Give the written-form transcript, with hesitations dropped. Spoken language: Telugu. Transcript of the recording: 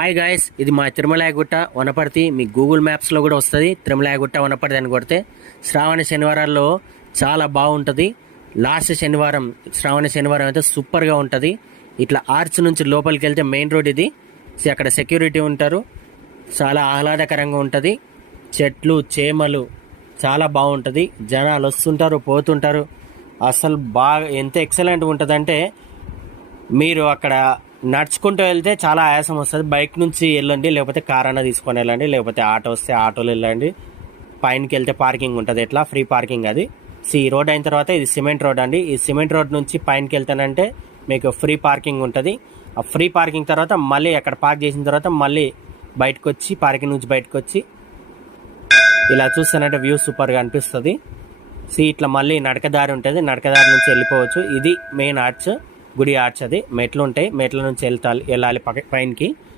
హాయ్ గాయస్, ఇది మా తిరుమలగుట్ట వనపర్తి. మీ గూగుల్ మ్యాప్స్లో కూడా వస్తుంది తిరుమలగుట్ట వనపర్తి అని కొడితే. శ్రావణ శనివారాల్లో చాలా బాగుంటుంది. లాస్ట్ శనివారం శ్రావణ శనివారం అయితే సూపర్గా ఉంటుంది. ఇట్లా ఆర్చ్ నుంచి లోపలికి వెళ్తే మెయిన్ రోడ్ ఇది. అక్కడ సెక్యూరిటీ ఉంటారు. చాలా ఆహ్లాదకరంగా ఉంటుంది. చెట్లు చేమలు చాలా బాగుంటుంది. జనాలు వస్తుంటారు పోతుంటారు. అసలు బాగా ఎంత ఎక్సలెంట్గా ఉంటుందంటే మీరు అక్కడ నడుచుకుంటూ వెళ్తే చాలా ఆయాసం వస్తుంది. బైక్ నుంచి వెళ్ళండి, లేకపోతే కార్ అన్న తీసుకొని వెళ్ళండి, లేకపోతే ఆటో వస్తే ఆటోలో వెళ్ళండి. పైనకి వెళ్తే పార్కింగ్ ఉంటుంది, ఎట్లా ఫ్రీ పార్కింగ్ అది. ఈ రోడ్ అయిన తర్వాత ఇది సిమెంట్ రోడ్ అండి. ఈ సిమెంట్ రోడ్ నుంచి పైనకి వెళ్తానంటే మీకు ఫ్రీ పార్కింగ్ ఉంటుంది. ఆ ఫ్రీ పార్కింగ్ తర్వాత మళ్ళీ అక్కడ పార్క్ చేసిన తర్వాత మళ్ళీ బయటకు వచ్చి పార్కింగ్ నుంచి బయటకు వచ్చి ఇలా చూస్తానంటే వ్యూ సూపర్గా అనిపిస్తుంది. ఇట్లా మళ్ళీ నడకదారి ఉంటుంది, నడకదారి నుంచి వెళ్ళిపోవచ్చు. ఇది మెయిన్ ఆర్చ్, గుడి ఆర్చ్. అది మెట్లు ఉంటాయి, మెట్ల నుంచి వెళ్ళాలి పైనకి.